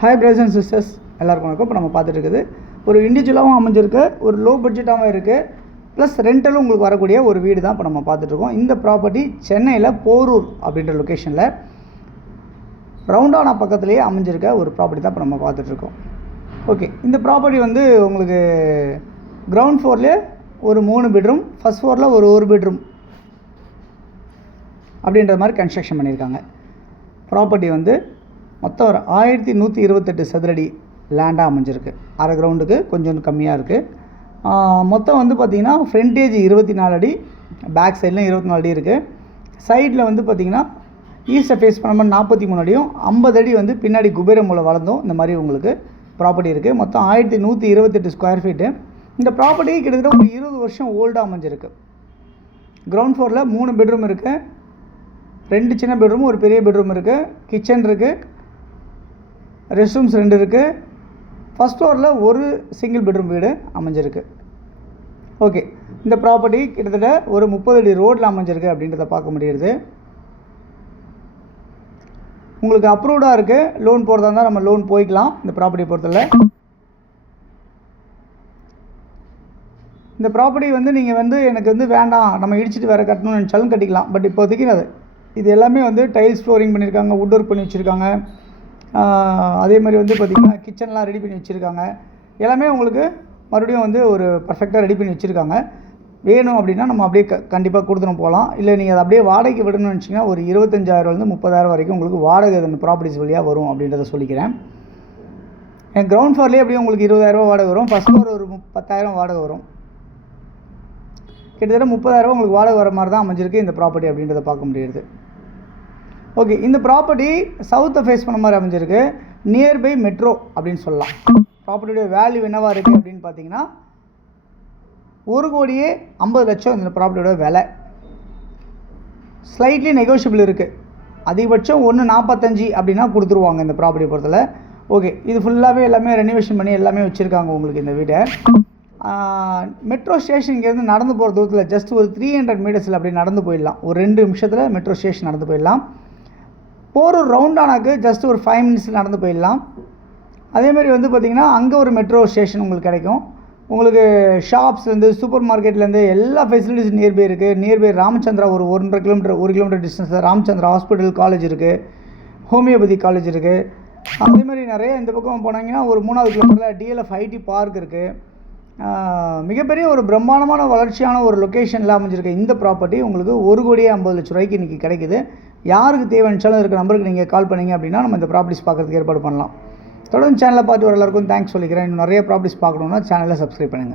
Hi brothers and sisters, எல்லாருக்கும் வணக்கம். இப்போ நம்ம பார்த்துட்டு இருக்குது ஒரு இண்டிவிஜுவலாகவும் அமைஞ்சிருக்கு, ஒரு லோ பட்ஜெட்டாகவும் இருக்குது, ப்ளஸ் ரெண்டலும் உங்களுக்கு வரக்கூடிய ஒரு வீடு தான் இப்போ நம்ம பார்த்துட்ருக்கோம். இந்த ப்ராப்பர்ட்டி சென்னையில் போரூர் அப்படின்ற லொக்கேஷனில் ரவுண்டானா பக்கத்துலேயே அமைஞ்சிருக்க ஒரு ப்ராப்பர்ட்டி தான் இப்போ நம்ம பார்த்துட்ருக்கோம். ஓகே, இந்த ப்ராப்பர்ட்டி வந்து உங்களுக்கு கிரவுண்ட் ஃப்ளோர்லேயே ஒரு 3 பெட்ரூம், ஃபஸ்ட் ஃப்ளோரில் ஒரு பெட்ரூம் அப்படின்ற மாதிரி கன்ஸ்ட்ரக்ஷன் பண்ணியிருக்காங்க. ப்ராப்பர்ட்டி வந்து மொத்தம் ஒரு 1128 சதுரடி லேண்டாக அமைஞ்சிருக்கு. அரை கிரவுண்டுக்கு கொஞ்சம் கம்மியாக இருக்குது. மொத்தம் வந்து பார்த்திங்கன்னா ஃப்ரண்டேஜ் 24 அடி, பேக் சைட்லையும் 24 அடி இருக்குது. சைடில் வந்து பார்த்திங்கன்னா ஈஸ்ட்டை ஃபேஸ் பண்ண மாதிரி 43 அடியும், 50 அடி வந்து பின்னாடி குபேர மூலை வளர்ந்தோம் இந்த மாதிரி உங்களுக்கு ப்ராப்பர்ட்டி இருக்குது. மொத்தம் 1128 ஸ்கொயர் ஃபீட்டு. இந்த ப்ராப்பர்ட்டி கிட்டத்தட்ட ஒரு 20 வருஷம் ஓல்டாக அமைஞ்சிருக்கு. கிரவுண்ட் ஃப்ளோரில் 3 பெட்ரூம் இருக்குது, 2 சின்ன பெட்ரூம், ஒரு பெரிய பெட்ரூம் இருக்குது, கிச்சன் இருக்குது, ரெஸ்ட் ரூம்ஸ் 2 இருக்குது. ஃபஸ்ட் ஃப்ளோரில் ஒரு சிங்கிள் பெட்ரூம் வீடு அமைஞ்சிருக்கு. ஓகே, இந்த ப்ராப்பர்ட்டி கிட்டத்தட்ட ஒரு 30 அடி ரோட்டில் அமைஞ்சிருக்கு அப்படின்றத பார்க்க முடியுது. உங்களுக்கு அப்ரூவ்டாக இருக்குது. லோன் போகிறதா இருந்தால் நம்ம லோன் போய்க்கலாம். இந்த ப்ராப்பர்ட்டியை பொறுத்தவரை இந்த ப்ராப்பர்ட்டி வந்து நீங்கள் வந்து எனக்கு வந்து வேண்டாம், நம்ம இடிச்சிட்டு வேறு கட்டணும்னு நினச்சாலும் கட்டிக்கலாம். பட் இப்போதைக்கு இது எல்லாமே வந்து டைல்ஸ் ஃப்ளோரிங் பண்ணியிருக்காங்க, வுட் ஒர்க் பண்ணி வச்சுருக்காங்க. அதே மாதிரி வந்து பார்த்திங்கன்னா கிச்சன்லாம் ரெடி பண்ணி வச்சுருக்காங்க. எல்லாமே உங்களுக்கு மறுபடியும் வந்து ஒரு பர்ஃபெக்டாக ரெடி பண்ணி வச்சுருக்காங்க. வேணும் அப்படின்னா நம்ம அப்படியே கண்டிப்பாக கொடுத்துன்னு போகலாம். இல்லை நீங்கள் அதை அப்படியே வாடகைக்கு விடணும்னு நினச்சிங்கன்னா ஒரு 25,000 30,000 வரைக்கும் உங்களுக்கு வாடகை அந்த ப்ராப்பர்ட்டிஸ் வழியாக வரும் அப்படின்றத சொல்லிக்கிறேன். என் கிரவுண்ட் ஃப்ளோர்லேயே அப்படியே உங்களுக்கு 20,000 வாடகை வரும். ஃபஸ்ட் ஃப்ளோர் ஒரு 10,000 வாடகை வரும். கிட்டத்தட்ட 30,000 உங்களுக்கு வாடகை வர மாதிரி தான் அமைஞ்சிருக்கு இந்த ப்ராப்பர்ட்டி அப்படின்றத பார்க்க முடியுது. ஓகே, இந்த ப்ராப்பர்ட்டி சவுத்தை ஃபேஸ் பண்ண மாதிரி அமைஞ்சிருக்கு. நியர்பை மெட்ரோ அப்படின்னு சொல்லலாம். ப்ராப்பர்ட்டியோட வேல்யூ என்னவாக இருக்குது அப்படின்னு பார்த்தீங்கன்னா 1,50,00,000 இந்த ப்ராப்பர்ட்டியோட விலை. ஸ்லைட்லி நெகோஷியபிள் இருக்குது. அதிகபட்சம் 1,45 அப்படின்னா கொடுத்துருவாங்க இந்த ப்ராப்பர்ட்டியை பொறுத்தல. ஓகே, இது ஃபுல்லாகவே எல்லாமே ரெனிவேஷன் பண்ணி எல்லாமே வச்சுருக்காங்க உங்களுக்கு இந்த வீடை. மெட்ரோ ஸ்டேஷனுங்கேருந்து நடந்து போகிற தூரத்தில் ஜஸ்ட் ஒரு 300 மீட்டர்ஸில் அப்படி நடந்து போயிடலாம். ஒரு 2 நிமிஷத்தில் மெட்ரோ ஸ்டேஷன் நடந்து போயிடலாம். போரூர் ரவுண்டானாக்கு ஜஸ்ட் ஒரு 5 மினிட்ஸில் நடந்து போயிடலாம். அதேமாதிரி வந்து பார்த்திங்கன்னா அங்கே ஒரு மெட்ரோ ஸ்டேஷன் உங்களுக்கு கிடைக்கும். உங்களுக்கு ஷாப்ஸ்லேருந்து சூப்பர் மார்க்கெட்லேருந்து எல்லா ஃபெசிலிட்டிஸும் நியர்பை இருக்குது. நியர்பை ராமச்சந்திரா ஒரு 1 கிலோமீட்டர் டிஸ்டன்ஸில் ராமச்சந்திரா ஹாஸ்பிட்டல் காலேஜ் இருக்குது, ஹோமியோபதி காலேஜ் இருக்குது. அதேமாதிரி நிறைய இந்த பக்கம் போனாங்கன்னா ஒரு 3வது கிலோமீட்டரில் DLF IT பார்க் இருக்குது. மிகப்பெரிய ஒரு பிரம்மாண்டமான வளர்ச்சியான ஒரு லொக்கேஷனில் அமைஞ்சிருக்க இந்த ப்ராப்பர்ட்டி உங்களுக்கு 1,50,00,000 இன்றைக்கி கிடைக்குது. யாருக்கு தேவைச்சாலும் இருக்க நம்பருக்கு நீங்கள் கால் பண்ணிங்க அப்படின்னா நம்ம இந்த ப்ராப்பர்ட்டிஸ் பார்க்குறதுக்கு ஏற்பாடு பண்ணலாம். தொடர்ந்து சேனலை பார்த்து வர எல்லாருக்கும் தேங்க்ஸ் சொல்லிக்கிறேன். இன்னும் நிறைய ப்ராப்பர்ட்டிஸ் பார்க்கணுன்னா சேனலை சப்ஸ்கிரைப் பண்ணுங்கள்.